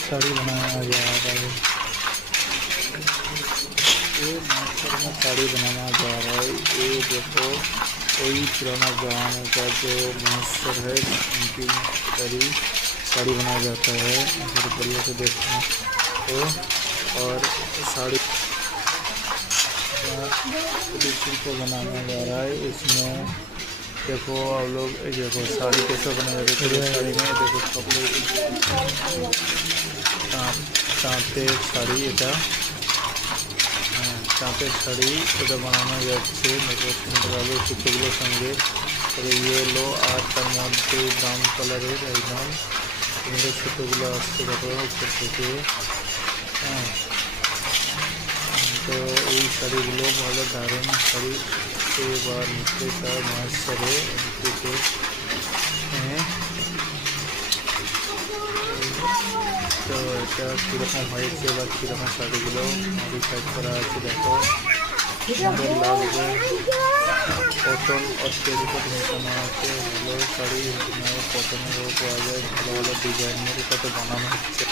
साड़ी बनाया जा रहा है। ये मास्टर में साड़ी बनाना जा रहा है। ये देखो वही पुराना जमाने का जो मास्टर है उनकी साड़ी बनाया जाता है। अगर बढ़िया से देखना तो और साड़ी को बनाना जा रहा है। इसमें देखो आप लोग देखो साड़ी कैसे बनाया जाता है। साड़ी में देखो कपड़े তাঁতের শাড়ি এটা তাঁতের শাড়ি এটা বানানো যাচ্ছে দেখো সুন্দরভাবে সুতোগুলোর সঙ্গে ইয়েলো আর তার মধ্যে ব্রাউন কালারের একদম সুন্দর সুতোগুলো আসছে দেখো উপর থেকে। হ্যাঁ, তো এই শাড়িগুলো ভালো দারুণ শাড়ি এবার নিতে চায় মাস্টারে থেকে। হ্যাঁ, তো এটা কীরকম হয়েছে বা কীরকম শাড়িগুলো মডিফাইড করা আছে দেখো সুন্দর লাগবে। কটন অত্যাধিক মেশানো আছে ভালো শাড়ি কটনেরও পাওয়া যায় ভালো ভালো ডিজাইনের কত বানানো হচ্ছে।